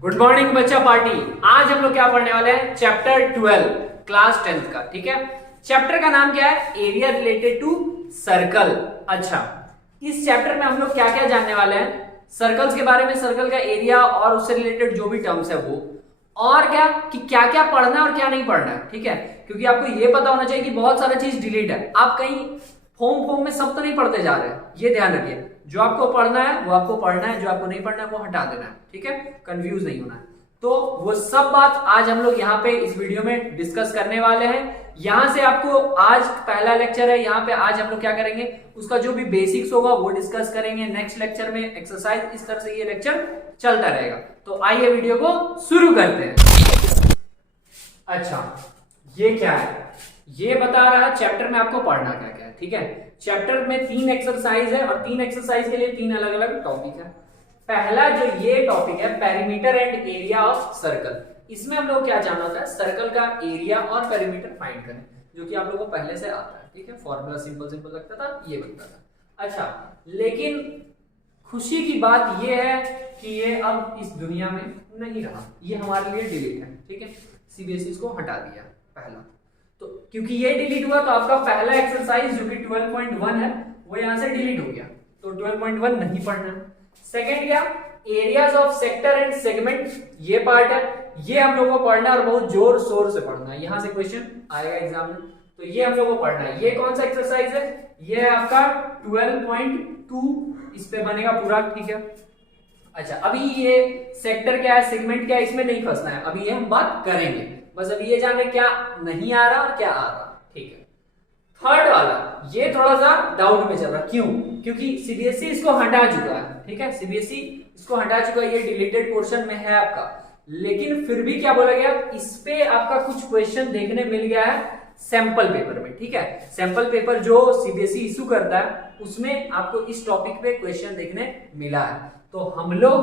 Good morning बच्चा party. आज हम लोग क्या पढ़ने वाले हैं? चैप्टर 12 क्लास 10th का। ठीक है, चैप्टर का नाम क्या है? Area related to circle. अच्छा, इस चैप्टर में हम लोग क्या क्या जानने वाले हैं? सर्कल्स के बारे में, सर्कल का एरिया और उससे रिलेटेड जो भी टर्म्स है वो, और क्या कि क्या क्या पढ़ना है और क्या नहीं पढ़ना है। ठीक है, क्योंकि आपको ये पता होना चाहिए कि बहुत सारा चीज डिलीट है। आप कहीं फॉर्म में सब तो नहीं पढ़ते जा रहे, ये ध्यान रखिए। जो आपको पढ़ना है वो आपको पढ़ना है, जो आपको नहीं पढ़ना है वो हटा देना है। ठीक है, कंफ्यूज नहीं होना है। तो वो सब बात आज हम लोग यहाँ पे इस वीडियो में डिस्कस करने वाले हैं। यहां से आपको आज पहला लेक्चर है, यहाँ पे आज हम लोग क्या करेंगे, उसका जो भी बेसिक्स होगा वो डिस्कस करेंगे। नेक्स्ट लेक्चर में एक्सरसाइज, इस तरह से ये लेक्चर चलता रहेगा। तो आइए वीडियो को शुरू करते हैं। अच्छा, ये क्या है? ये बता रहा है चैप्टर में आपको पढ़ना क्या क्या है। ठीक है, चैप्टर में 3 एक्सरसाइज है और 3 एक्सरसाइज के लिए 3 अलग अलग टॉपिक है। पहला जो ये टॉपिक है, perimeter and area of circle. इसमें हम लोग क्या जानना होता है? सर्कल का एरिया और पेरीमीटर फाइंड करें, जो कि आप लोगों को पहले से आता है। ठीक है, फॉर्मूला सिंपल सिंपल लगता था, ये बनता था। अच्छा, लेकिन खुशी की बात ये है कि ये अब इस दुनिया में नहीं रहा, ये हमारे लिए डिलीट है। ठीक है, सीबीएसई इसको हटा दिया पहला। तो क्योंकि ये डिलीट हुआ तो आपका पहला एक्सरसाइज जो कि 12.1 है वो यहां से डिलीट हो गया, तो 12.1 नहीं पढ़ना है। सेकंड क्या? Areas of sector and segment, ये पार्ट है, ये हम लोगों को पढ़ना और बहुत जोर शोर से पढ़ना है। यहां से क्वेश्चन आएगा एग्जाम में, तो ये हम लोगों को पढ़ना है। ये कौन सा एक्सरसाइज है? ये है आपका 12.2, इस पे बनेगा पूरा। ठीक है, अच्छा, अभी ये सेक्टर क्या है, सेगमेंट क्या है, इसमें नहीं फंसना है, अभी ये हम बात करेंगे। बस अभी ये जान रहे क्या नहीं आ रहा और क्या आ रहा। ठीक है, थर्ड वाला ये थोड़ा सा डाउट में चल रहा, क्यों? क्योंकि सीबीएसई इसको हटा चुका है। ठीक है, सीबीएसई इसको हटा चुका है, ये डिलीटेड पोर्शन में है आपका। लेकिन फिर भी क्या बोला गया, इस पे आपका कुछ क्वेश्चन देखने मिल गया है सैंपल पेपर में। ठीक है, सैंपल पेपर जो सीबीएसई इशू करता है उसमें आपको इस टॉपिक पे क्वेश्चन देखने मिला है। तो हम लोग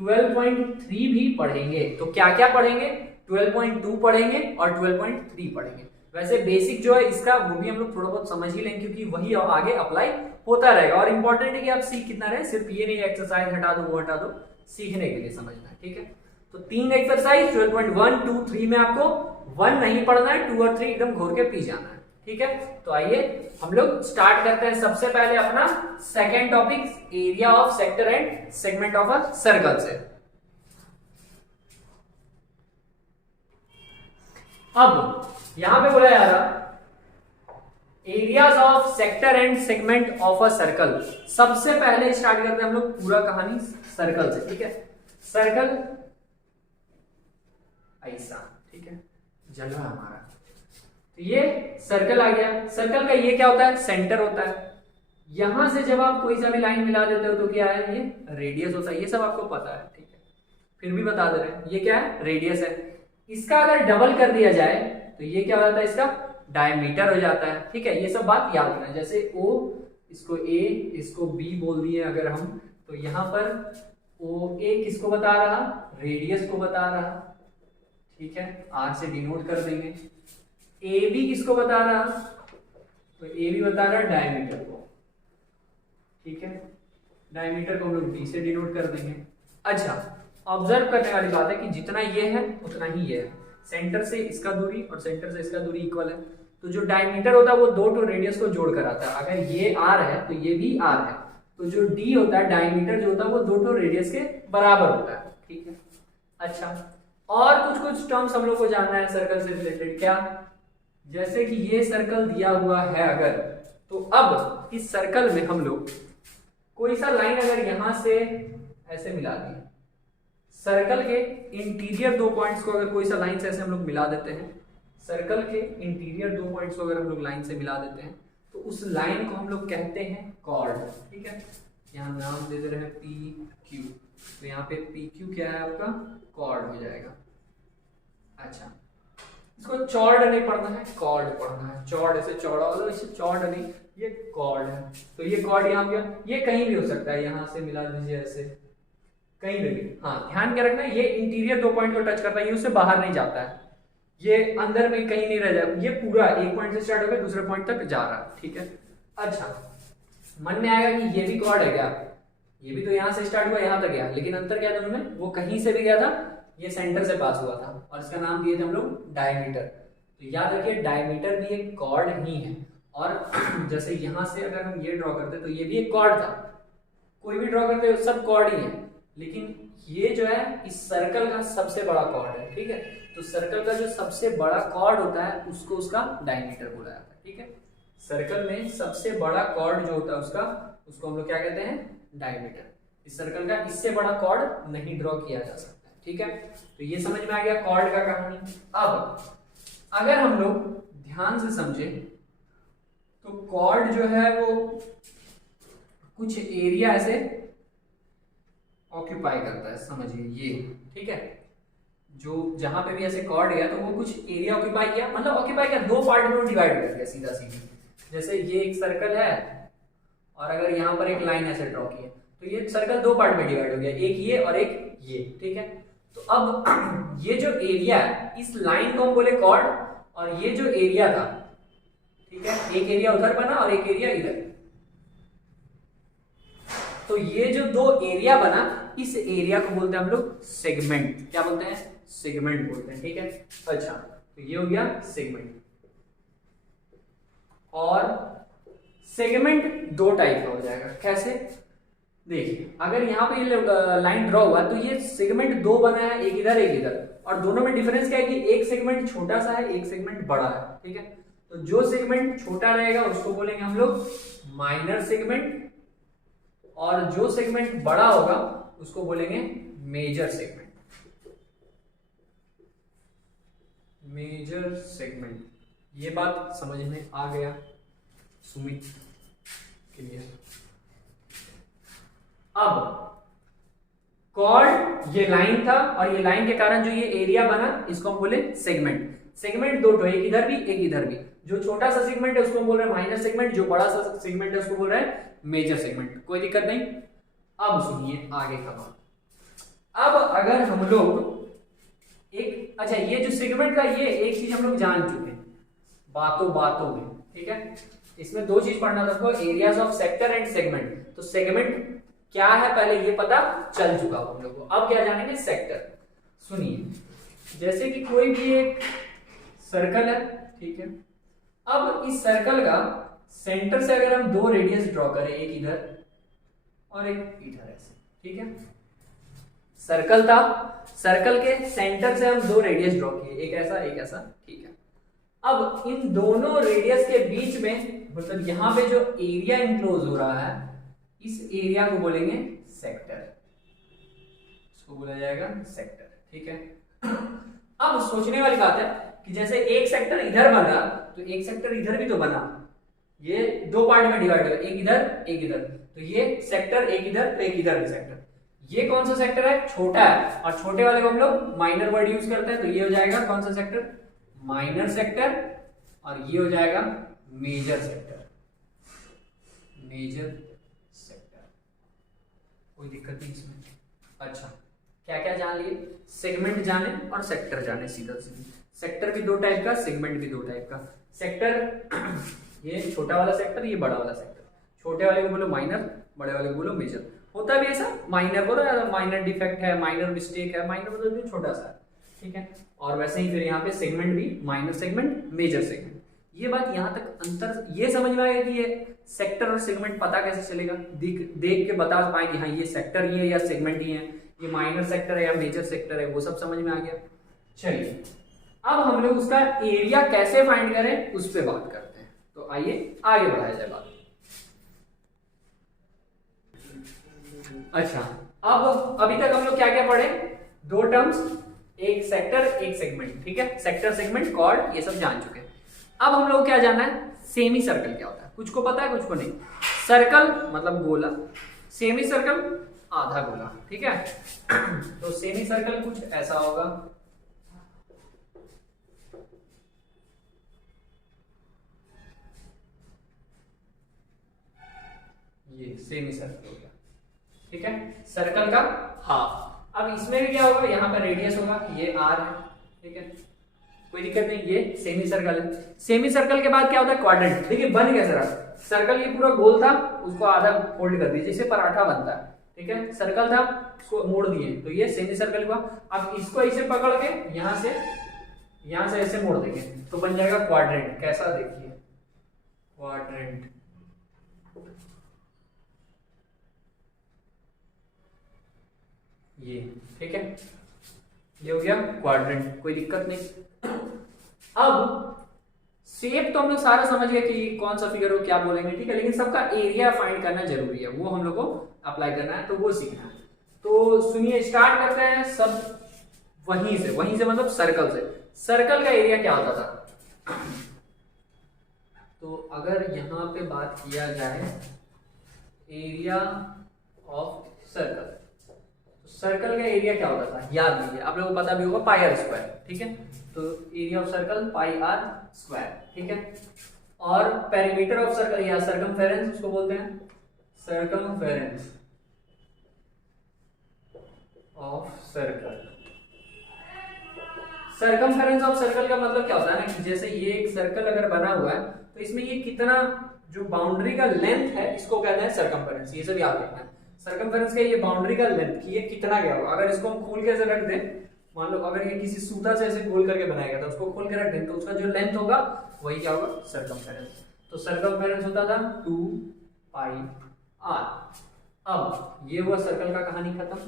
12.3 भी पढ़ेंगे। तो क्या क्या पढ़ेंगे? 12.2 पढ़ेंगे और 12.3 पढ़ेंगे। वैसे बेसिक जो है इसका वो भी हम लोग थोड़ा बहुत समझ ही लेंगे, क्योंकि वही आगे अप्लाई होता रहेगा। और इंपॉर्टेंट है कि आप सीख कितना रहे, सिर्फ ये नहीं एक्सरसाइज हटा दो वो हटा दो, सीखने के लिए समझना है। ठीक है, तो 3 एक्सरसाइज 12.1, 2, 3 में आपको 1 नहीं पढ़ना है, 2 और 3 एकदम घोर के पी जाना है। ठीक है, तो आइए हम लोग स्टार्ट करते हैं। सबसे पहले अपना second topic, area of sector and segment of a circle से। अब यहां पे बोला जा रहा areas of sector and segment of a circle. सबसे पहले स्टार्ट करते हैं हम लोग पूरा कहानी सर्कल से। ठीक है, सर्कल ऐसा, ठीक है, जल रहा हमारा, तो ये सर्कल आ गया। सर्कल का ये क्या होता है? सेंटर होता है। यहां से जब आप कोई सा भी लाइन मिला देते हो तो क्या है? ये रेडियस होता है। ये सब आपको पता है, ठीक है, फिर भी बता दे रहे हैं, ये क्या है? रेडियस है। इसका अगर डबल कर दिया जाए तो ये क्या हो जाता है? इसका डायमीटर हो जाता है। ठीक है, ये सब बात याद रखना। जैसे O, इसको A, इसको B बोल दिए अगर हम, तो यहां पर OA किसको बता रहा? रेडियस को बता रहा। ठीक है, R से डिनोट कर देंगे। AB किसको बता रहा? तो AB बता रहा डायमीटर को। ठीक है, डायमीटर को हम लोग D से डिनोट कर देंगे। अच्छा, ऑब्जर्व करने वाली बात है कि जितना ये है उतना ही ये है। सेंटर से इसका दूरी और सेंटर से इसका दूरी इक्वल है, तो जो डायमीटर होता है वो 2 रेडियस को जोड़ कर आता है। अगर ये R है तो ये भी R है, तो जो D होता है, डायमीटर जो होता है वो 2 रेडियस के बराबर होता है। ठीक है, अच्छा, और कुछ टर्म्स हम लोग को जानना है सर्कल से रिलेटेड। क्या? जैसे कि ये सर्कल दिया हुआ है अगर, तो अब इस सर्कल में हम लोग कोई सा लाइन अगर यहां से ऐसे मिला दी, सर्कल के इंटीरियर 2 पॉइंट्स को अगर कोई सा लाइन से ऐसे हम लोग मिला देते हैं, सर्कल के इंटीरियर 2 पॉइंट्स को अगर हम लोग लाइन से मिला देते हैं, तो उस लाइन को हम लोग कहते हैं कॉर्ड। ठीक है, यहाँ नाम दे दे रहे हैं PQ, तो यहाँ पे PQ क्या है आपका? कॉर्ड हो जाएगा। अच्छा, इसको चॉर्ड नहीं पढ़ना है, कॉर्ड पढ़ना है। चौड़ ऐसे चौड़ा हो, इसे चॉर्ड नहीं, ये कॉर्ड है। तो ये कॉर्ड यहाँ पे, ये कहीं भी हो सकता है, यहां से मिला दीजिए ऐसे, कहीं भी। हाँ, ध्यान क्या रखना है, ये इंटीरियर 2 पॉइंट को टच करता है, ये उससे बाहर नहीं जाता है, ये अंदर में कहीं नहीं रह जाए, ये पूरा एक पॉइंट से स्टार्ट होकर दूसरे पॉइंट तक जा रहा है। ठीक है, अच्छा, मन में आएगा कि ये भी कॉर्ड है क्या? ये भी तो यहाँ से स्टार्ट हुआ यहाँ तक गया, लेकिन अंतर क्या है दोनों में, वो कहीं से भी गया था, ये सेंटर से पास हुआ था, और इसका नाम दिए थे हम लोग डायमीटर। तो याद रखिए डायमीटर भी एक कॉर्ड ही है, और जैसे यहाँ से अगर हम ये ड्रॉ करते तो ये भी एक कॉर्ड था, कोई भी ड्रॉ करते हो सब कॉर्ड ही है, लेकिन ये जो है इस सर्कल का सबसे बड़ा कॉर्ड है, ठीक है। तो सर्कल का जो सबसे बड़ा कॉर्ड होता है उसको उसका डायमीटर बोला जाता है, ठीक है। सर्कल में सबसे बड़ा कॉर्ड जो होता है उसका, उसको हम लोग क्या कहते हैं, डायमीटर। इस सर्कल का इससे बड़ा कॉर्ड नहीं ड्रॉ किया जा सकता, ठीक है। तो ये समझ में आ गया कॉर्ड का कहानी। अब अगर हम लोग ध्यान से समझे तो कॉर्ड जो है वो कुछ एरिया ऐसे ऑक्यूपाई करता है, समझिए ये, ठीक है। जो जहां पे भी ऐसे कॉर्ड गया तो वो कुछ एरिया ऑक्यूपाई किया, मतलब ऑक्यूपाई किया, दो पार्ट में डिवाइड कर दिया सीधा सीधी। जैसे ये एक सर्कल है और अगर यहाँ पर एक लाइन ऐसे ड्रॉ की है तो ये सर्कल दो पार्ट में डिवाइड हो गया, एक ये और एक ये, ठीक है। तो अब ये जो एरिया है इस लाइन को हम बोले कॉर्ड, और ये जो एरिया था, ठीक है, एक एरिया उधर बना और एक एरिया इधर। तो ये जो दो एरिया बना, इस एरिया को बोलते हैं हम लोग सेगमेंट। क्या बोलते हैं, सेगमेंट बोलते हैं, ठीक है। अच्छा, तो ये हो गया सेगमेंट। और सेगमेंट दो टाइप का हो जाएगा, कैसे, देखिए अगर यहाँ पे ये लाइन ड्रॉ हुआ तो ये सेगमेंट दो बना है, एक इधर एक इधर, और दोनों में डिफरेंस क्या है कि एक सेगमेंट छोटा सा है, एक सेगमेंट बड़ा है, ठीक है। तो जो सेगमेंट छोटा रहेगा उसको बोलेंगे हम लोग माइनर सेगमेंट, और जो सेगमेंट बड़ा होगा उसको बोलेंगे मेजर सेगमेंट। मेजर सेगमेंट, ये बात समझ में आ गया सुमित, क्लियर। अब कॉर्ड ये लाइन था, और ये लाइन के कारण जो ये एरिया बना इसको हम बोले सेगमेंट। सेगमेंट दो, एक इधर भी एक इधर भी। जो छोटा सा सेगमेंट है उसको हम बोल रहे हैं माइनर सेगमेंट, जो बड़ा सा सेगमेंट है उसको बोल रहे हैं मेजर सेगमेंट। कोई दिक्कत नहीं। अब सुनिए आगे का बात। अब अगर हम लोग एक, अच्छा ये जो सेगमेंट का ये एक चीज हम लोग जान चुके हैं बातों बातों में, ठीक है। इसमें दो चीज पढ़ना था आपको, areas of sector and segment. तो सेगमेंट क्या है पहले ये पता चल चुका हम लोग को, अब क्या जानेंगे, सेक्टर। सुनिए, जैसे कि कोई भी एक सर्कल है, ठीक है। अब इस सर्कल का सेंटर से अगर हम दो रेडियस ड्रॉ करें, एक इधर और एक इधर ऐसे, ठीक है। सर्कल था, सर्कल के सेंटर से हम दो रेडियस ड्रॉ किए, एक ऐसा एक ऐसा, ठीक है। अब इन दोनों रेडियस के बीच में, मतलब यहाँ पे जो एरिया इंक्लोज हो रहा है, इस एरिया को बोलेंगे सेक्टर, इसको बोला जाएगा सेक्टर, ठीक है। अब सोचने वाली बात है कि जैसे एक सेक्टर इधर बना तो एक सेक्टर इधर भी तो बना, ये दो पार्ट में डिवाइड हो, एक इधर एक इधर, तो ये सेक्टर एक इधर तो एक इधर भी सेक्टर। ये कौन सा सेक्टर है, छोटा है, और छोटे वाले को हम लोग माइनर वर्ड यूज करते हैं, तो ये हो जाएगा कौन सा सेक्टर, माइनर सेक्टर, और ये हो जाएगा मेजर सेक्टर, मेजर सेक्टर। कोई दिक्कत नहीं इसमें। अच्छा, क्या क्या जान लिए, सेगमेंट जाने और सेक्टर जाने, सीधा सीधा। सेक्टर भी दो टाइप का, सेगमेंट भी दो टाइप का। सेक्टर ये छोटा वाला सेक्टर, ये बड़ा वाला सेक्टर। छोटे वाले को बोलो माइनर, बड़े वाले को बोलो मेजर। होता भी ऐसा, माइनर बोलो माइनर डिफेक्ट है, माइनर मिस्टेक है, माइनर मतलब छोटा सा है, ठीक है। और वैसे ही फिर यहाँ पे सेगमेंट भी माइनर सेगमेंट, मेजर सेगमेंट। ये बात यहाँ तक अंतर ये समझ में आएगा कि ये सेक्टर और सेगमेंट पता कैसे चलेगा, देख के बता पाए कि हाँ ये सेक्टर ही है या सेगमेंट ही है, ये माइनर सेक्टर है या मेजर सेक्टर है, वो सब समझ में आ गया। चलिए अब हम लोग उसका एरिया कैसे फाइंड करें उस पर बात करते हैं। तो आइए आगे बढ़ाया जाए बात। अच्छा, अब अभी तक हम लोग क्या क्या पढ़े, दो टर्म्स, एक सेक्टर एक सेगमेंट, ठीक है। सेक्टर सेगमेंट कॉर्ड ये सब जान चुके हैं। अब हम लोग क्या जानना है, सेमी सर्कल क्या होता है। कुछ को पता है कुछ को नहीं। सर्कल मतलब गोला, सेमी सर्कल आधा गोला, ठीक है। तो सेमी सर्कल कुछ ऐसा होगा, ये सेमी सर्कल हो गया, ठीक है। सर्कल का हाफ। अब इसमें भी क्या होगा, यहाँ पर रेडियस होगा, ये आर है, ठीक है, कोई दिक्कत नहीं। ये सेमी सर्कल है। सेमी सर्कल के बाद क्या होता है, क्वाड्रेंट। देखिए बन कैसे रहा, सर्कल ये पूरा गोल था, उसको आधा फोल्ड कर दीजिए, जैसे पराठा बनता है, ठीक है, सर्कल था इसको मोड़ दिए तो ये सेमी सर्कल हुआ। अब इसको ऐसे पकड़ के यहां से ऐसे मोड़ देंगे तो बन जाएगा क्वाड्रेंट। कैसा देखिए, क्वाड्रेंट। ये ठीक है, ये हो गया क्वाड्रेंट, कोई दिक्कत नहीं। अब शेप तो हम लोग सारा समझ गए कि कौन सा फिगर हो क्या बोलेंगे, ठीक है, लेकिन सबका एरिया फाइंड करना जरूरी है, वो हम लोग को अप्लाई करना है, तो वो सीखना है। तो सुनिए स्टार्ट करते हैं सब वहीं से मतलब सर्कल से। सर्कल का एरिया क्या होता था? तो अगर यहां पे बात किया जाए एरिया ऑफ सर्कल, सर्कल का एरिया क्या होता था याद लीजिए, आप लोगों को पता भी होगा, पाई आर स्क्वायर, ठीक है। तो area of circle pi r square, ठीक है। और पेरीमीटर ऑफ सर्कल या सर्कमफेरेंस उसको बोलते हैं, circumference of circle. Circumference of circle का मतलब क्या होता है ना कि जैसे ये एक सर्कल अगर बना हुआ है तो इसमें ये कितना जो बाउंड्री का लेंथ है इसको कहते हैं सर्कमफेरेंस। ये सब याद रखना है, सर्कमफेरेंस का ये बाउंड्री का लेंथ कि ये कितना गया होगा। अगर इसको हम खोल के ऐसे रख दें, मान लो अगर ये किसी सूता से ऐसे गोल करके बनाया गया था, उसको खोल के रख दें तो उसका जो लेंथ होगा वही क्या होगा, सर्कमफेरेंस। तो सर्कमफेरेंस होता था 2 पाई आर। अब ये हुआ सर्कल का कहानी खत्म।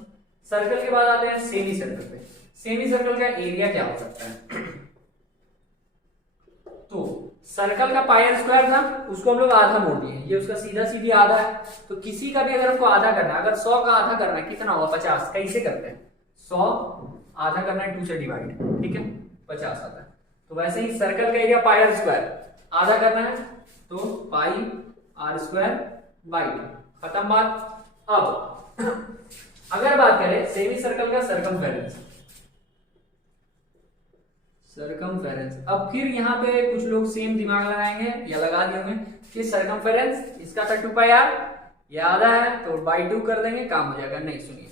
सर्कल के बाद आते हैं सेमी सर्कल पे। सेमी सर्कल का एरिया क्या हो सकता है? तो सर्कल का पाई आर स्क्वायर था, उसको हम लोग आधा मोड़ दिए, ये उसका सीधा सीधी आधा है। तो किसी का भी अगर हमको आधा करना है, अगर 100 का आधा करना है कितना होगा, 50। कैसे करते हैं, 100 आधा करना है 2 से डिवाइड, ठीक है, 50 आता है। तो वैसे ही सर्कल का एरिया पाई आर स्क्वायर, आधा करना है तो पाई आर स्क्वायर बाई 2, खत्म बात। अब अगर बात करें सेमी सर्कल का सर्कमफेरेंस, अब फिर यहाँ पे कुछ लोग सेम दिमाग लगाएंगे या लगा दिए होंगे कि सर्कमफेरेंस इसका था 2 पाई आर, ये आधा है तो बाई 2 कर देंगे, काम हो जाएगा। नहीं, सुनिए,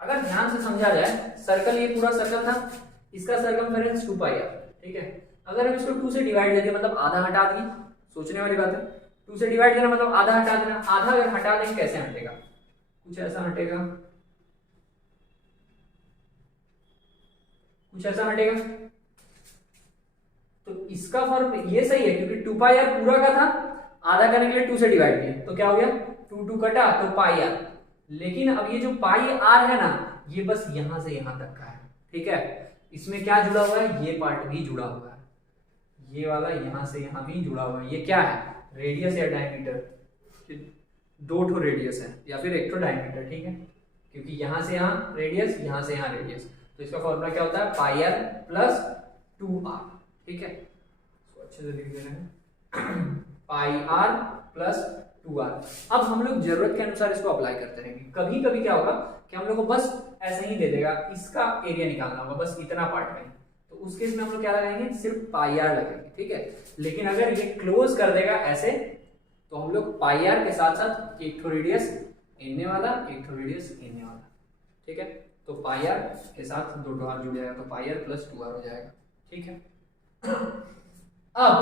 अगर ध्यान से समझा जाए, सर्कल ये पूरा सर्कल था, इसका सर्कमफेरेंस 2 पाई आर, ठीक है। अगर हम इसको 2 से डिवाइड कर दिए मतलब आधा हटा दिए, सोचने वाली बात है, 2 से डिवाइड करना मतलब आधा हटा देना। आधा अगर हटा देंगे कैसे हटेगा, कुछ ऐसा हटेगा, कुछ ऐसा हटेगा। तो इसका फर्क ये सही है क्योंकि 2 पाई आर पूरा का था, आधा करने के लिए 2 से डिवाइड किया तो क्या हो गया, 2 कटा तो पाई आर। लेकिन अब ये जो पाई आर है ना, ये बस यहां से यहां तक का है, ठीक है। इसमें क्या जुड़ा हुआ है, ये पार्ट भी जुड़ा हुआ है, ये वाला यहां से यहां भी जुड़ा हुआ है। ये क्या है, रेडियस या डायमीटर, 2 ठो रेडियस है या फिर 1 ठो डायमीटर, ठीक है, क्योंकि यहां से यहां रेडियस, यहां से यहां रेडियस। तो इसका फॉर्मूला क्या होता है, पाई आर प्लस 2r, ठीक है, इसको अच्छे से लिख दे रहे हैं, पाई आर प्लस 2r। अब हम लोग जरूरत के अनुसार इसको अप्लाई करते रहेंगे। कभी कभी क्या होगा कि हम लोग को बस ऐसे ही दे देगा, इसका एरिया निकालना होगा बस इतना पार्ट में, तो उस केस में हम लोग क्या लगाएंगे, सिर्फ पाई आर लगेंगे, ठीक है। लेकिन अगर ये क्लोज कर देगा ऐसे तो हम लोग पाई आर के साथ साथ 1 ठो रेडियस इनने वाला, 1 ठो रेडियस इनने वाला, ठीक है। तो पाई आर के साथ 2 ठो आर जुड़ जाएगा तो पाई आर प्लस 2r हो जाएगा, ठीक है। अब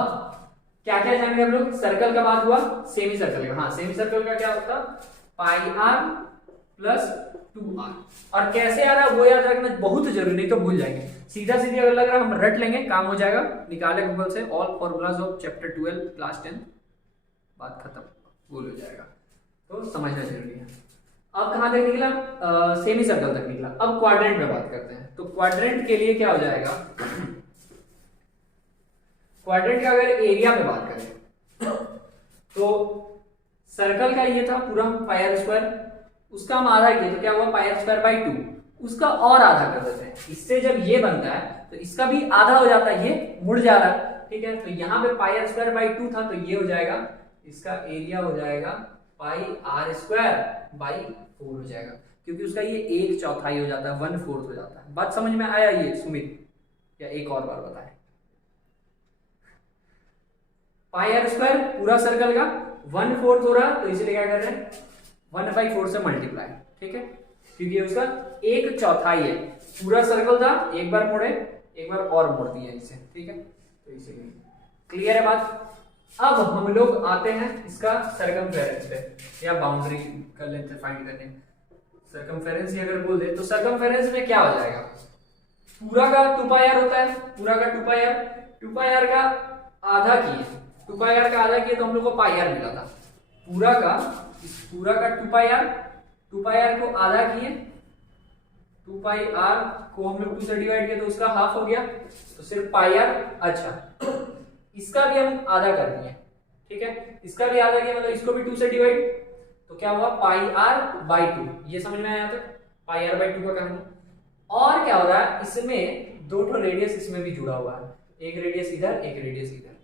क्या क्या जानेंगे हम लोग, सर्कल का बात हुआ, सेमी सर्कल का। हाँ, सेमी सर्कल का क्या होता, पाई आर प्लस 2r। और कैसे आ रहा है वो याद रखना बहुत जरूरी, नहीं तो भूल जाएंगे। सीधा सीधी अगर लग रहा है हम रट लेंगे, काम हो जाएगा, निकाले गूगल से all formulas of chapter 12 class 10, बात खत्म, भूल हो जाएगा, तो समझना जरूरी है। अब कहां तक निकला, सेमी सर्कल तक निकला। अब क्वाड्रेंट में बात करते हैं। तो क्वाड्रेंट के लिए क्या हो जाएगा, क्वाड्रेंट का अगर एरिया में बात करें तो सर्कल का ये था पूरा पाई आर स्क्वायर, उसका हम आधा किए तो क्या हुआ, पाई आर स्क्वायर बाई 2, उसका और आधा कर देते हैं। इससे जब ये बनता है तो इसका भी आधा हो जाता है, ये मुड़ जा रहा है, ठीक है। तो यहाँ पे पाई आर स्क्वायर बाई 2 था तो ये हो जाएगा, इसका एरिया हो जाएगा पाई आर स्क्वायर बाई 4 हो जाएगा, क्योंकि उसका ये 1/4 हो जाता है, 1/4 हो जाता है। बात समझ में आया ये सुमित, या एक और बार बताएं। पाई आर स्क्वायर पूरा सर्कल का 1/4 हो रहा तो इसलिए क्या कर रहे हैं, 1/4 से मल्टीप्लाई, ठीक है, क्योंकि उसका 1/4 है। पूरा सर्कल था, एक बार मोड़े, एक बार और मोड़ दिया इसे, ठीक है, तो इसीलिए क्लियर है बात। अब हम लोग आते हैं इसका सरकमफेरेंस पे, या बाउंड्री कर लेते फाइंड करने। सरकमफेरेंस ही अगर बोल दे तो सरकमफेरेंस में क्या हो जाएगा, पूरा का 2 पाई आर होता है, पूरा का 2 पाई आर, 2 पाई आर का आधा किए, 2 पाई आर का आधा किए तो हम लोग को पाई आर मिला था। पूरा का 2 पाई आर, 2 पाई आर को आधा किए, 2 पाई आर को हम लोग 2 से डिवाइड किया तो उसका हाफ हो गया, तो सिर्फ पाई आर। अच्छा इसका भी हम आधा कर दिए, ठीक है, इसका भी आधा किया मतलब इसको भी 2 से डिवाइड, तो क्या हुआ पाई आर बाई 2। ये समझ में आया तक पाई आर बाई 2 का कहानी। और क्या हो रहा है, इसमें 2 रेडियस इसमें भी जुड़ा हुआ है, एक रेडियस इधर एक रेडियस इधर,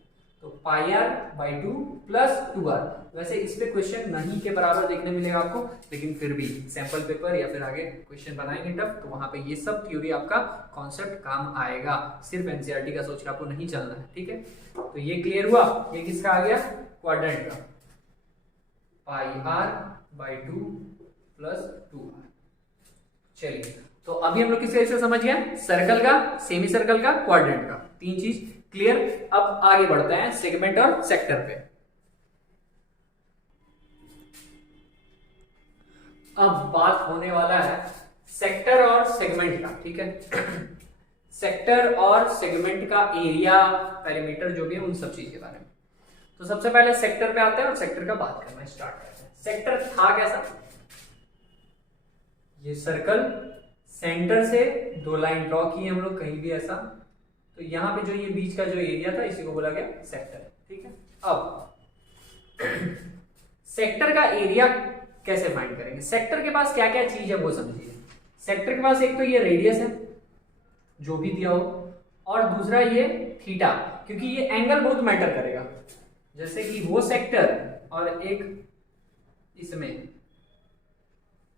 तो पाई आर बाई 2 प्लस 2r। वैसे इस पे क्वेश्चन नहीं के बराबर देखने मिलेगा आपको, लेकिन फिर भी सैंपल पेपर या फिर आगे क्वेश्चन बनाएंगे टफ, तो वहां पे ये सब थ्योरी आपका कॉन्सेप्ट काम आएगा, सिर्फ एनसीईआरटी का सोच के आपको नहीं चलना है, ठीक है। तो ये क्लियर हुआ, ये किसका आ गया, क्वाड्रेंट का, पाई आर बाई 2 प्लस 2r। चलिए तो अभी हम लोग किसका हिस्सा समझ गए, सर्कल का, सेमी सर्कल का, क्वाड्रेंट का, 3 चीज क्लियर। अब आगे बढ़ते हैं सेगमेंट और सेक्टर पे। अब बात होने वाला है सेक्टर और सेगमेंट का, ठीक है। सेक्टर और सेगमेंट का एरिया, पेरीमीटर जो भी है, उन सब चीज के बारे में। तो सबसे पहले सेक्टर पे आते हैं और सेक्टर का बात करना स्टार्ट करते हैं। सेक्टर था कैसा, ये सर्कल, सेंटर से 2 लाइन ड्रॉ की हम लोग कहीं भी ऐसा, तो यहां पे जो ये बीच का जो एरिया था इसी को बोला गया सेक्टर, ठीक है। अब सेक्टर का एरिया कैसे फाइंड करेंगे, सेक्टर के पास क्या क्या चीज है वो समझिए। सेक्टर के पास एक तो ये रेडियस है जो भी दिया हो, और दूसरा ये थीटा, क्योंकि ये एंगल बहुत मैटर करेगा। जैसे कि वो सेक्टर और एक इसमें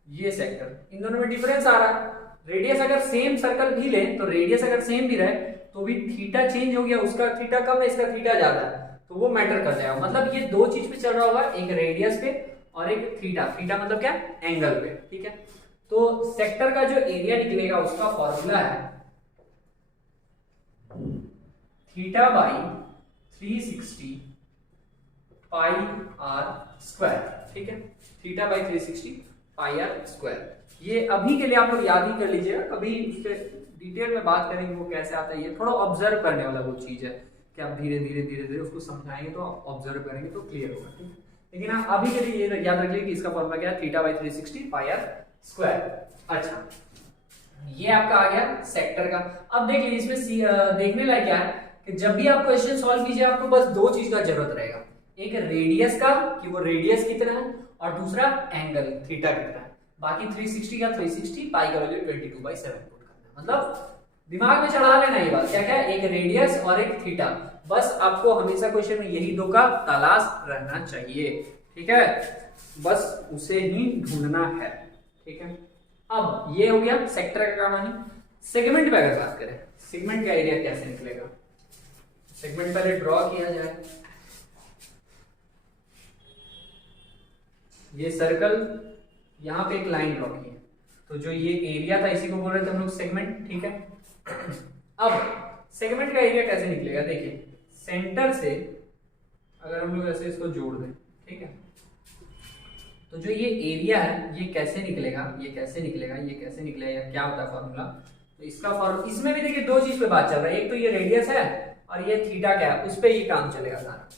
ये सेक्टर, इन दोनों में डिफरेंस आ रहा है। रेडियस अगर सेम सर्कल भी ले तो रेडियस अगर सेम भी रहे तो भी थीटा चेंज हो गया, उसका थीटा कम है इसका थीटा ज्यादा है, तो वो मैटर कर जाएगा। मतलब ये 2 चीज पे चल रहा होगा, एक रेडियस पे और एक थीटा। थीटा मतलब क्या, एंगल पे, ठीक है। तो सेक्टर का जो एरिया निकलेगा उसका फॉर्मूला है theta by 360 pi r square, ठीक है। Theta by 360 pi r square, ये अभी के लिए आप लोग याद ही कर लीजिएगा, कभी उसके डिटेल में बात करेंगे वो कैसे आता है। ये थोड़ा ऑब्जर्व करने वाला वो चीज है कि आप धीरे धीरे धीरे धीरे उसको समझाएंगे तो ऑब्जर्व करेंगे तो क्लियर होगा, ठीक है। लेकिन हाँ अभी के लिए ये याद रख लीजिए कि इसका फॉर्मूला क्या है, theta by 360 pi r square. अच्छा ये आपका आ गया सेक्टर का। अब देख लीजिए इसमें देखने लायक क्या है कि जब भी आप क्वेश्चन सॉल्व कीजिए आपको बस 2 चीज का जरूरत रहेगा, एक रेडियस का कि वो रेडियस कितना है, और दूसरा एंगल थीटा कितना है। बाकी 360 का 360, पाई का वैल्यू 22/7 पुट करना है। मतलब दिमाग में चढ़ा लेना ये बात, क्या क्या, एक रेडियस और एक थीटा, बस आपको हमेशा क्वेश्चन में यही 2 का तलाश रहना चाहिए, ठीक है, बस उसे ही ढूंढना है, ठीक है। अब ये हो गया सेक्टर का कहानी। सेगमेंट पे अगर बात करें, सेगमेंट का एरिया कैसे निकलेगा, सेगमेंट पहले ड्रॉ किया जाए। ये सर्कल, यहां पे एक लाइन ड्रॉ की है, तो जो ये एरिया था इसी को बोल रहे थे हम लोग सेगमेंट, ठीक है। अब सेगमेंट का एरिया कैसे निकलेगा, देखिए सेंटर से अगर हम लोग ऐसे इसको जोड़ दें, ठीक है, तो जो ये एरिया है ये कैसे निकलेगा, ये कैसे निकलेगा, ये कैसे निकलेगा, क्या होता है फॉर्मूला। तो इसका फॉर्मूला, इसमें भी देखिए 2 चीज पे बात चल रहा है, एक तो ये रेडियस है और ये थीटा क्या है, उस पे ये काम चलेगा सारा।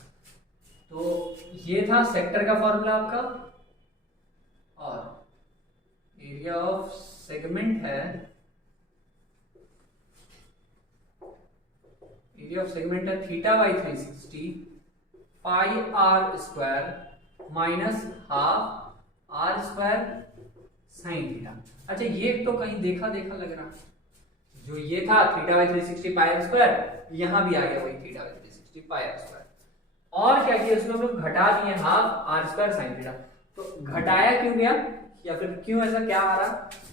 तो ये था सेक्टर का फॉर्मूला आपका, और एरिया ऑफ सेगमेंट है, एरिया ऑफ सेगमेंट है theta by 360 pi r square minus half r square sine theta. अच्छा ये तो कहीं देखा देखा लग रहा, जो ये था theta by 360 pi r square, यहां भी आ गया वही theta by 360 pi r square, और क्या किया उसमें हम लोग घटा दिए half r square sine theta. तो घटाया क्यों गया, या फिर क्यों ऐसा क्या आ रहा,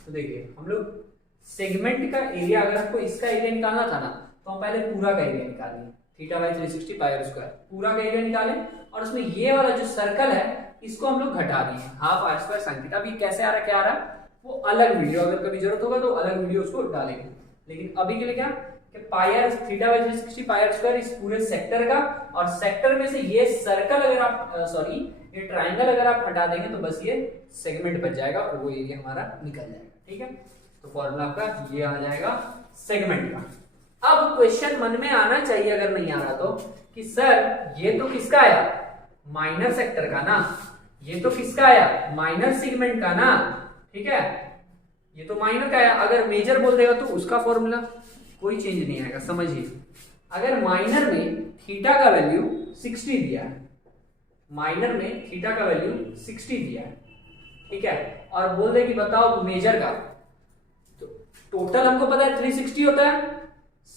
तो देखिए हम लोग सेगमेंट का एरिया, अगर आपको इसका एरिया निकालना था ना तो हम पहले पूरा का एरिया निकालेंगे, theta by 360 pi r square, पूरा का एरिया निकालें, और उसमें ये वाला जो सर्कल है इसको हम लोग घटा दिए half r square sine theta. अभी कैसे आ रहा है, क्या आ रहा है, वो अलग वीडियो, अगर कभी जरूरत होगा तो अलग वीडियो उसको डालेंगे। लेकिन अभी के लिए क्या, कि pi r theta by 360 pi r square इस पूरे सेक्टर का, और सेक्टर में से ये सर्कल अगर आप सॉरी ये ट्राइंगल अगर आप हटा देंगे तो बस ये सेगमेंट बच जाएगा और वो एरिया हमारा निकल जाएगा। ठीक है, तो फॉर्मूला आपका ये आ जाएगा सेगमेंट का। अब क्वेश्चन मन में आना चाहिए अगर नहीं आ रहा तो, कि सर ये तो किसका आया, माइनर सेक्टर का ना, ये तो किसका आया, माइनर सेगमेंट का ना। ठीक है, ये तो माइनर का आया, अगर मेजर बोल देगा तो उसका फॉर्मूला कोई चेंज नहीं आएगा। समझिए, अगर माइनर में थीटा का वैल्यू 60 दिया है, माइनर में थीटा का वैल्यू 60 दिया है, ठीक है, और बोल दे कि बताओ मेजर का, तो टोटल हमको पता है 360 होता है,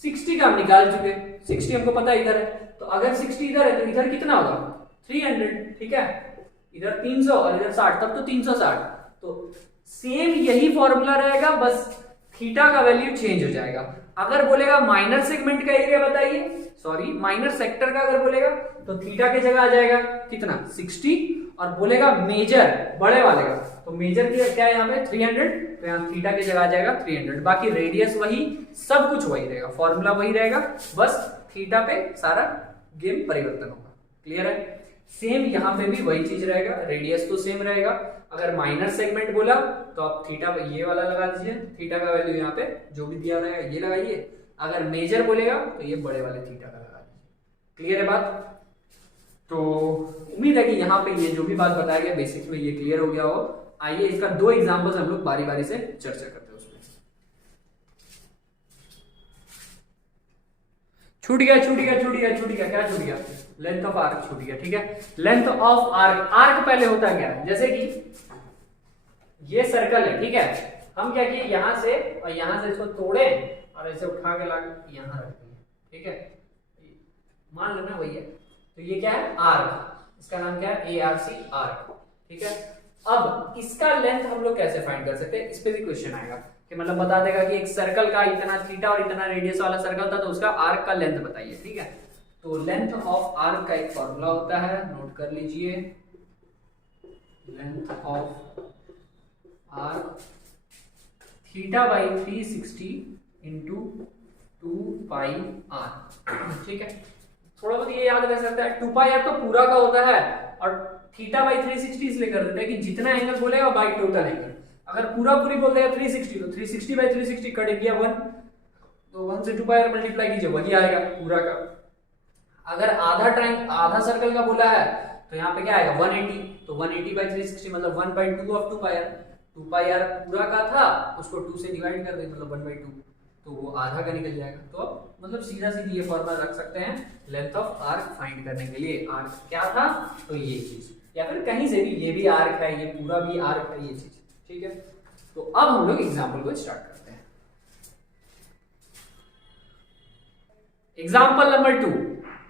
60 का हम निकाल चुके, 60 हमको पता है इधर है, तो अगर 60 इधर है तो इधर कितना होगा 300। ठीक है, इधर 300 और इधर 60, तब तो 360। तो सेम यही फॉर्मूला रहेगा, बस थीटा का वैल्यू चेंज हो जाएगा। अगर बोलेगा माइनर सेगमेंट का एरिया बताइए, सॉरी माइनर सेक्टर का अगर बोलेगा तो थीटा की जगह आ जाएगा कितना 60, और बोलेगा मेजर बड़े वाले का तो मेजर क्या है यहाँ पे 300, तो यहाँ थीटा की जगह आ जाएगा 300। बाकी रेडियस वही, सब कुछ वही रहेगा, फॉर्मूला वही रहेगा, बस थीटा पे सारा गेम परिवर्तन होगा। क्लियर है? सेम यहाँ पे भी वही चीज रहेगा, रेडियस तो सेम रहेगा। अगर माइनर सेगमेंट बोला तो आप थीटा ये वाला लगा दीजिए, थीटा का वैल्यू यहाँ पे जो भी दिया रहेगा ये लगाइए। अगर मेजर बोलेगा तो ये बड़े वाले थीटा का लगा दीजिए। क्लियर है बात? तो उम्मीद है कि यहाँ पे ये जो भी बात बताया गया बेसिक्स में ये क्लियर हो गया हो। आइए इसका 2 एग्जांपल्स हम लोग बारी बारी से चर्चा करते हैं। उसमें छूट गया क्या छूट गया? लेंथ ऑफ आर्क छूट गया। ठीक है, लेंथ ऑफ आर्क, आर्क पहले होता क्या है, जैसे कि ये सर्कल है, ठीक है, हम क्या किए यहां से और यहां से इसको तोड़े और ऐसे उठा के ला यहां रख दिए। ठीक है, मान लेना वही है, तो ये क्या है आर्क, इसका नाम क्या है ARC आर्क। ठीक है, अब इसका लेंथ हम लोग कैसे फाइंड कर सकते हैं, इस पे भी क्वेश्चन आएगा कि मतलब बता देगा कि एक सर्कल का इतना थीटा और इतना रेडियस वाला सर्कल था तो उसका आर्क का लेंथ बताइए। ठीक है, तो लेंथ ऑफ आर्क का एक फॉर्मूला होता है, नोट कर लीजिए, length of arc theta by 360 into 2 pi r. ठीक है, थोड़ा बहुत ये याद रख सकता है, 2 पाई आर तो पूरा का होता है और थीटा बाई 360 इसलिए कर देते हैं कि जितना एंगल बोलेगा बाई टोटल एंगल। अगर पूरा पूरी बोल देगा 360 तो 360 बाई 360 कट गया 1, तो 1 से 2 पाई आर मल्टीप्लाई कीजिए वही आएगा पूरा का। अगर आधा सर्कल का बोला है तो यहाँ पे क्या आएगा 180, तो 180 बाई 360 मतलब 1/2 of 2 pi r. 2 pi r पूरा का था, उसको 2 से डिवाइड कर दे मतलब 1/2, तो वो आधा का निकल जाएगा। तो अब मतलब सीधा सीधी ये फॉर्मूला रख सकते हैं लेंथ ऑफ आर्क फाइंड करने के लिए। आर्क क्या था, तो ये चीज, या फिर कहीं से भी ये भी आर्क है, ये पूरा भी आर्क है, ये चीज। ठीक है, तो अब हम लोग एग्जाम्पल को स्टार्ट करते हैं। Example number 2।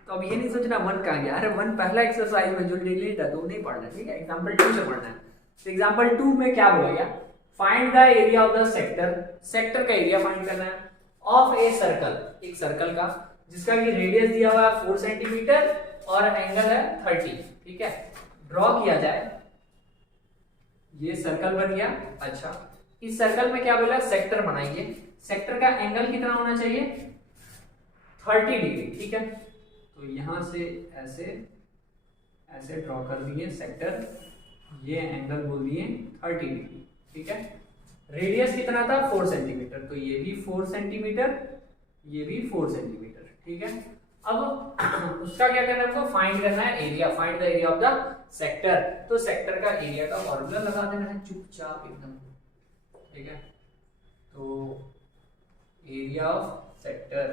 तो अब ये नहीं सोचना 1 कहां गया, अरे 1 पहला एक्सरसाइज में जो डिलीट है तो नहीं पढ़ना। ठीक है, एग्जाम्पल 2 से पढ़ना है। तो एग्जाम्पल 2 में क्या बोला गया, find the area of the sector, sector का एरिया फाइंड करना है, ऑफ ए सर्कल, एक सर्कल का जिसका कि रेडियस दिया हुआ है 4 सेंटीमीटर और एंगल है 30। ठीक है, ड्रॉ किया जाए, ये सर्कल बन गया। अच्छा, इस सर्कल में क्या बोला, सेक्टर बनाइए, सेक्टर का एंगल कितना होना चाहिए 30 डिग्री। ठीक है, तो यहां से ऐसे ऐसे ड्रॉ कर दिए सेक्टर, ये एंगल बोल दिए 30 डिग्री। ठीक है, रेडियस कितना था 4 सेंटीमीटर, तो ये भी 4 सेंटीमीटर, ये भी 4 सेंटीमीटर। ठीक है, अब उसका क्या करना है, हमको फाइंड करना है area, find the area of the sector. तो सेक्टर का एरिया का फॉर्मूला लगा देना है चुपचाप एकदम। ठीक है, तो एरिया ऑफ सेक्टर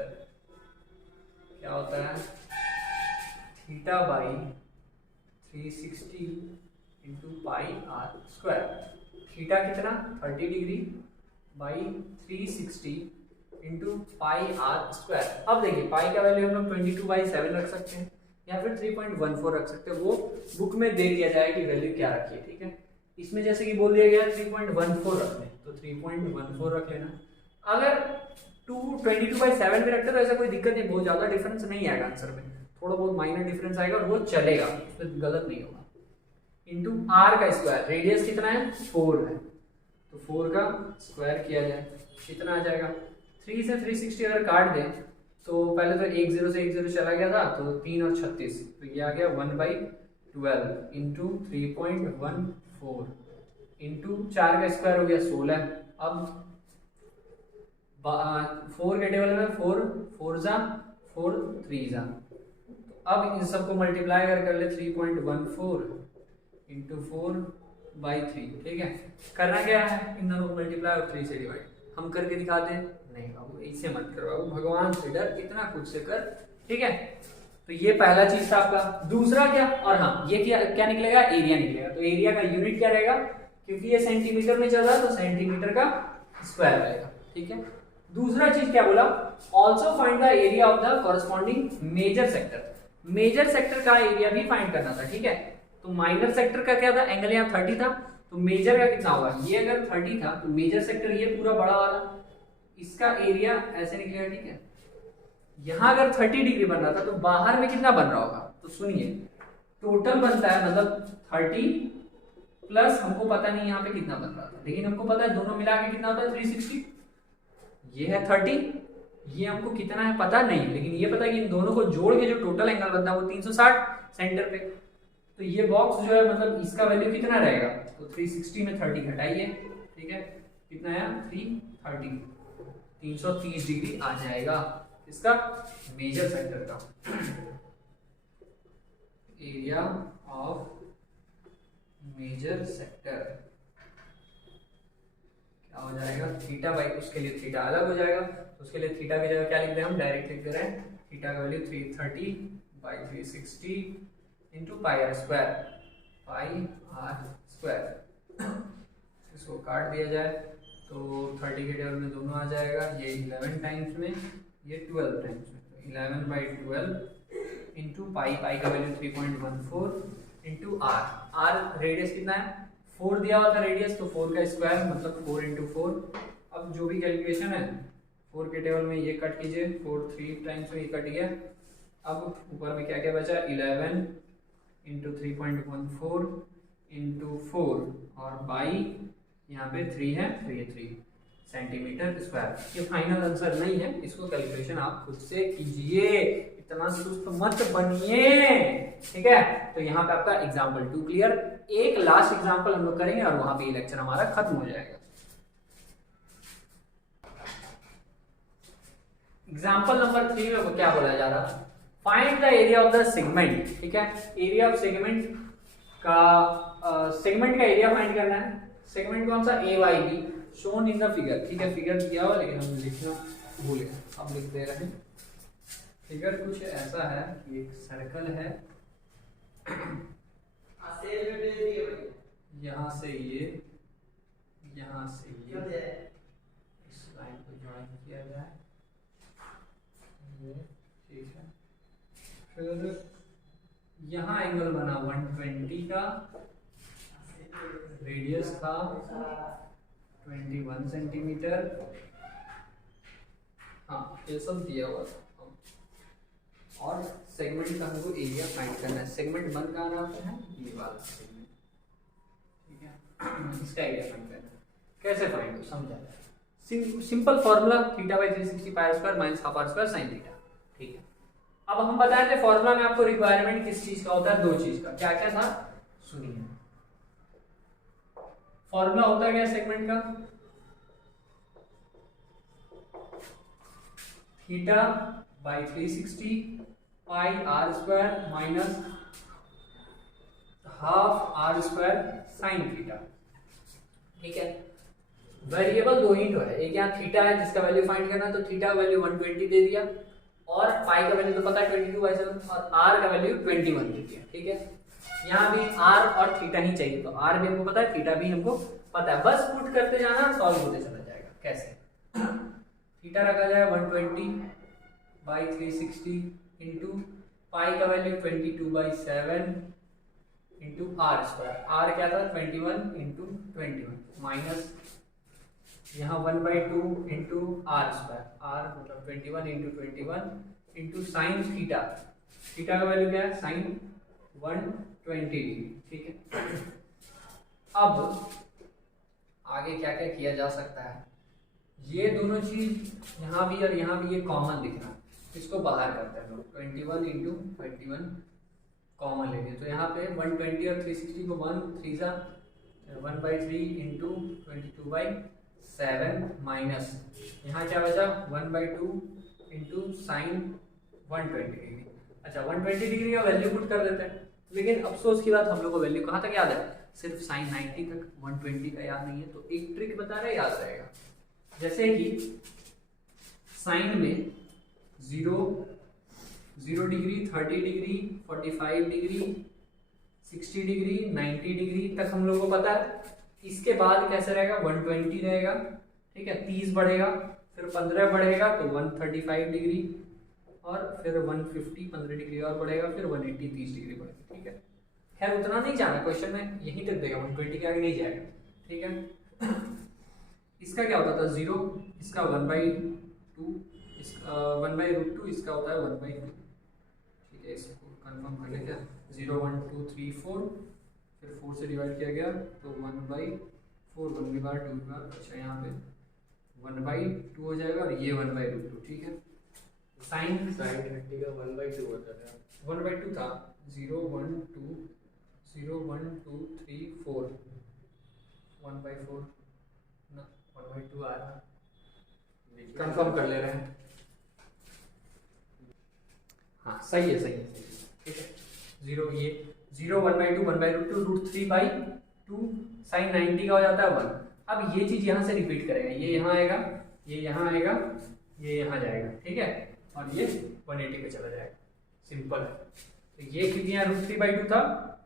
क्या होता है, theta by 360 into pi r square. Theta कितना 30 degree by 360 into pi r square. अब देखिए पाई का वैल्यू हम लोग 22/7 रख सकते हैं या फिर 3.14 रख सकते हैं, वो बुक में दे दिया जाए कि वैल्यू क्या रखिए। ठीक है, इसमें जैसे कि बोल दिया गया 3.14 रख लें तो 3.14 रख लेना। अगर 22/7 भी रखते तो ऐसा कोई दिक्कत नहीं, बहुत ज्यादा डिफरेंस नहीं आएगा आंसर में, थोड़ा बहुत माइनर डिफरेंस आएगा और वो चलेगा, उसमें गलत नहीं होगा। इंटू आर का स्क्वायर, रेडियस कितना है 4 है, तो 4 का स्क्वायर किया जाए कितना आ जाएगा 3 से 360 अगर काट दें तो पहले तो 1 0 से 1 0 चला गया था, तो 3 और 36, तो ये आ गया 1/12 इंटू 3.14 इंटू 4 का स्क्वायर हो गया 16। अब 4 के टेबल में 4 4 जा 4 3 जा, अब इन सबको मल्टीप्लाई कर ले 3.14 इंटू 4/3, ठीक है। करना क्या है, इन दोनों को मल्टीप्लाई और 3 से डिवाइड। हम करके दिखाते हैं? नहीं बाबू, ऐसे मत करो बाबू, भगवान से डर, इतना खुद से कर, ठीक है। तो ये पहला चीज था आपका। दूसरा क्या, और हाँ ये क्या निकलेगा, एरिया निकलेगा। तो एरिया का यूनिट क्या रहेगा, क्योंकि ये सेंटीमीटर में चल रहा है तो सेंटीमीटर का स्क्वायर रहेगा, ठीक है। दूसरा चीज क्या बोला, also find the area of the corresponding major sector. Major sector का एरिया भी फाइंड करना था, ठीक है। तो माइनर सेक्टर का क्या था, एंगल यहाँ 30 था, तो मेजर का कितना होगा, ये अगर 30 था तो मेजर सेक्टर ये पूरा बड़ा वाला, इसका एरिया ऐसे निकलेगा, ठीक है। यहां अगर 30 डिग्री बन रहा था तो बाहर में कितना बन रहा होगा, तो सुनिए टोटल बनता है मतलब 30 प्लस, हमको पता नहीं यहाँ पे कितना बन रहा था, लेकिन हमको पता है दोनों मिला के कितना होता है 360। ये है 30, ये हमको कितना है पता नहीं, लेकिन ये पता है कि इन दोनों को जोड़ के जो टोटल एंगल बनता है वो 360 सेंटर पे। तो ये बॉक्स जो है मतलब इसका वैल्यू कितना रहेगा, तो 360 में 30 घटाइए, ठीक है, कितना आया 330, 330 डिग्री आ जाएगा इसका मेजर सेक्टर का। एरिया ऑफ मेजर सेक्टर क्या हो जाएगा, थीटा बाई, उसके लिए थीटा अलग हो जाएगा, तो उसके लिए थीटा की जगह क्या लिख रहे हैं हम, डायरेक्ट लिख दे रहे हैं थीटा का value 330/360 into pi r square. इसको काट दिया जाए तो 30 के टेबल में दोनों आ जाएगा, ये 11 टाइम्स में, ये 12 टाइम्स में, तो 11/12 इंटू पाई का वैल्यू 3.14 इंटू आर रेडियस कितना है 4 दिया हुआ था रेडियस, तो 4 का स्क्वायर मतलब 4 इंटू 4। अब जो भी कैलकुलेशन है 4 के टेबल में ये कट कीजिए, 4 3 टाइम्स में ये कट गया। अब ऊपर में क्या क्या बचा, 11 इंटू 3.14 इंटू 4 और बाई यहाँ पे 3 है तो ये 3 सेंटीमीटर स्क्वायर। ये फाइनल आंसर नहीं है, इसको कैलकुलेशन आप खुद से कीजिए, इतना सुस्त मत बनिए, ठीक है। तो यहाँ पे आपका एग्जाम्पल 2 क्लियर। एक लास्ट एग्जाम्पल हम लोग करेंगे और वहां पे ये लेक्चर हमारा खत्म हो जाएगा। एग्जाम्पल नंबर 3 में क्या बोला जा रहा, find the area of the segment, ठीक है। एरिया ऑफ सेगमेंट का सेगमेंट का एरिया फाइंड करना है। सेगमेंट कौन सा, A Y B shown in the figure, ठीक है। फिगर दिया हुआ लेकिन हम लिखना भूल गए, अब लिख दे रहे हैं। फिगर कुछ ऐसा है कि एक सर्कल है, यहाँ से ये इस लाइन को ज्वाइन किया जाए, ठीक है। फिर यहाँ एंगल बना 120 का, रेडियस था 21 सेंटीमीटर, हाँ ये सब दिया हुआ था। और सेगमेंट का हमको एरिया फाइंड करना है। सेगमेंट बन कहाँ रहा है, ये वाला सेगमेंट, ठीक है। इसका एरिया फाइंड करना है, कैसे फाइंड हो समझा। Simple formula θ/360 pi square minus half r square sine theta, ठीक है। अब हम बताए थे फॉर्मूला में आपको रिक्वायरमेंट किस चीज का होता है, 2 चीज का। क्या क्या था सुनिए। फॉर्मूला होता है क्या सेगमेंट का, θ/360 pi r square minus half r square sine theta, ठीक है। वेरिएबल 2 ही तो है, एक यहाँ थीटा है जिसका वैल्यू फाइंड करना है, तो थीटा का वैल्यू 120 दे दिया, और पाई का वैल्यू तो पता है 22/7, और आर का वैल्यू 21 दे दिया, ठीक है। यहाँ भी आर और थीटा ही चाहिए, तो आर भी हमको पता है, थीटा भी हमको पता है, बस पुट करते जाना, सॉल्व होते चला जाएगा। कैसे, थीटा रखा जाए 120/360 इंटू पाई का value 22/7 into r square, r क्या था 21 इंटू 21 माइनस यहाँ 1/2 इंटू आर स्क्वायर, आर मतलब 21 into 21 into sine theta, theta का वैल्यू क्या है साइन 120 डिग्री, ठीक है। अब आगे क्या क्या किया जा सकता है, ये दोनों चीज यहाँ भी और यहाँ भी ये कॉमन दिख रहा है, इसको बाहर करते हैं लोग। 21 इंटू 21 कॉमन लेंगे तो यहाँ पे 120 और 360 को 1 3 सा 1/3 इंटू 22/7 माइनस यहाँ क्या बचा 1/2 इंटू साइन 120 डिग्री। अच्छा 120 डिग्री का वैल्यू पुट कर देते हैं, लेकिन अफसोस की बात हम लोग को वैल्यू कहाँ तक याद है, सिर्फ साइन 90 तक, 120 का याद नहीं है। तो एक ट्रिक बता रहे याद रहेगा, जैसे कि साइन में 0 degree 30 degree 45 degree 60 degree 90 degree तक हम लोग को पता है। इसके बाद कैसे रहेगा 120 रहेगा, ठीक है, 30 बढ़ेगा, फिर 15 बढ़ेगा तो 135 डिग्री, और फिर 150 15 डिग्री और बढ़ेगा, फिर 180 30 डिग्री बढ़ेगा, ठीक है। खैर उतना नहीं जाना, क्वेश्चन में यही तक देगा, 120 के आगे नहीं जाएगा, ठीक है। इसका क्या होता था 0, इसका 1/2, इसका 1/√2, इसका होता है 1/2, ठीक है। इसको कंफर्म कर लेते हैं, 0 1 2 3 4, फिर 4 से डिवाइड किया गया तो 1/4 1 बार 2 बार, अच्छा यहाँ पे 1/2 हो जाएगा और ये 1/√2, ठीक है। साइन 30 का 1/2 होता था, 1/2 था, 0 1 2 3 4 1/4 ना 1/2 आ रहा, कंफर्म कर ले रहे हैं। हाँ सही है, सही है, ठीक है। 0 ये 0 1/2 1/√2 √3/2 साइन 90 का हो जाता है 1। अब ये चीज यहाँ से रिपीट करेगा, ये यहाँ आएगा, ये यहाँ आएगा, ये यहाँ जाएगा, ठीक है, और ये 180 पे चला जाएगा, सिंपल है। तो ये क्योंकि यहाँ √3/2 था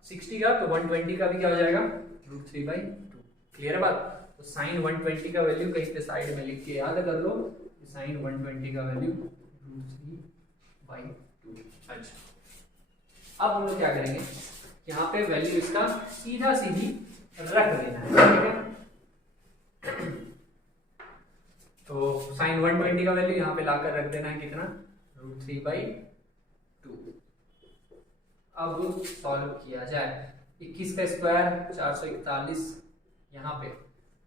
60 का, तो 120 का भी क्या हो जाएगा √3/2। क्लियर है बात। तो साइन 120 का वैल्यू कहीं पे साइड में लिख के याद कर लो, साइन 120 का वैल्यू √3/2। अच्छा अब हम लोग क्या करेंगे, यहाँ पे वैल्यू इसका सीधा सीधी रख देना है, ठीक है। तो साइन 120 का वैल्यू यहाँ पे लाकर रख देना है, कितना √3/2। अब सॉल्व किया जाए, 21 का स्क्वायर 441, यहाँ पे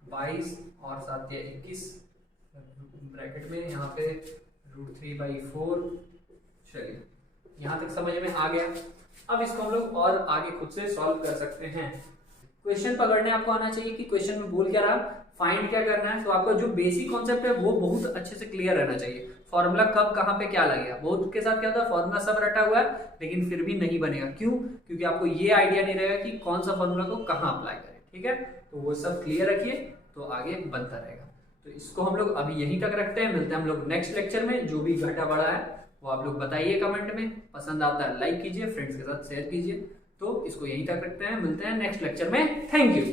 22 और 7 या 21 ब्रैकेट में, यहाँ पे √3/4। चलिए यहाँ तक समझ में आ गया। अब इसको हम लोग और आगे खुद से सॉल्व कर सकते हैं। क्वेश्चन पकड़ने आपको आना चाहिए कि क्वेश्चन में बोल क्या रहा, फाइंड क्या करना है। तो आपका जो बेसिक कॉन्सेप्ट है वो बहुत अच्छे से क्लियर रहना चाहिए। फॉर्मूला कब कहाँ पे क्या लगेगा, बहुत के साथ क्या होता है फॉर्मूला सब रटा हुआ है लेकिन फिर भी नहीं बनेगा। क्यों? क्योंकि आपको ये आइडिया नहीं रहेगा कि कौन सा फॉर्मूला को कहाँ अप्लाई करें, ठीक है। तो वो सब क्लियर रखिए तो आगे बनता रहेगा। तो इसको हम लोग अभी यहीं तक रखते हैं, मिलते हैं हम लोग नेक्स्ट लेक्चर में। जो भी घटा बढ़ा है वो आप लोग बताइए कमेंट में, पसंद आता है लाइक कीजिए, फ्रेंड्स के साथ शेयर कीजिए। तो इसको यहीं तक रखते हैं, मिलते हैं नेक्स्ट लेक्चर में। Thank you.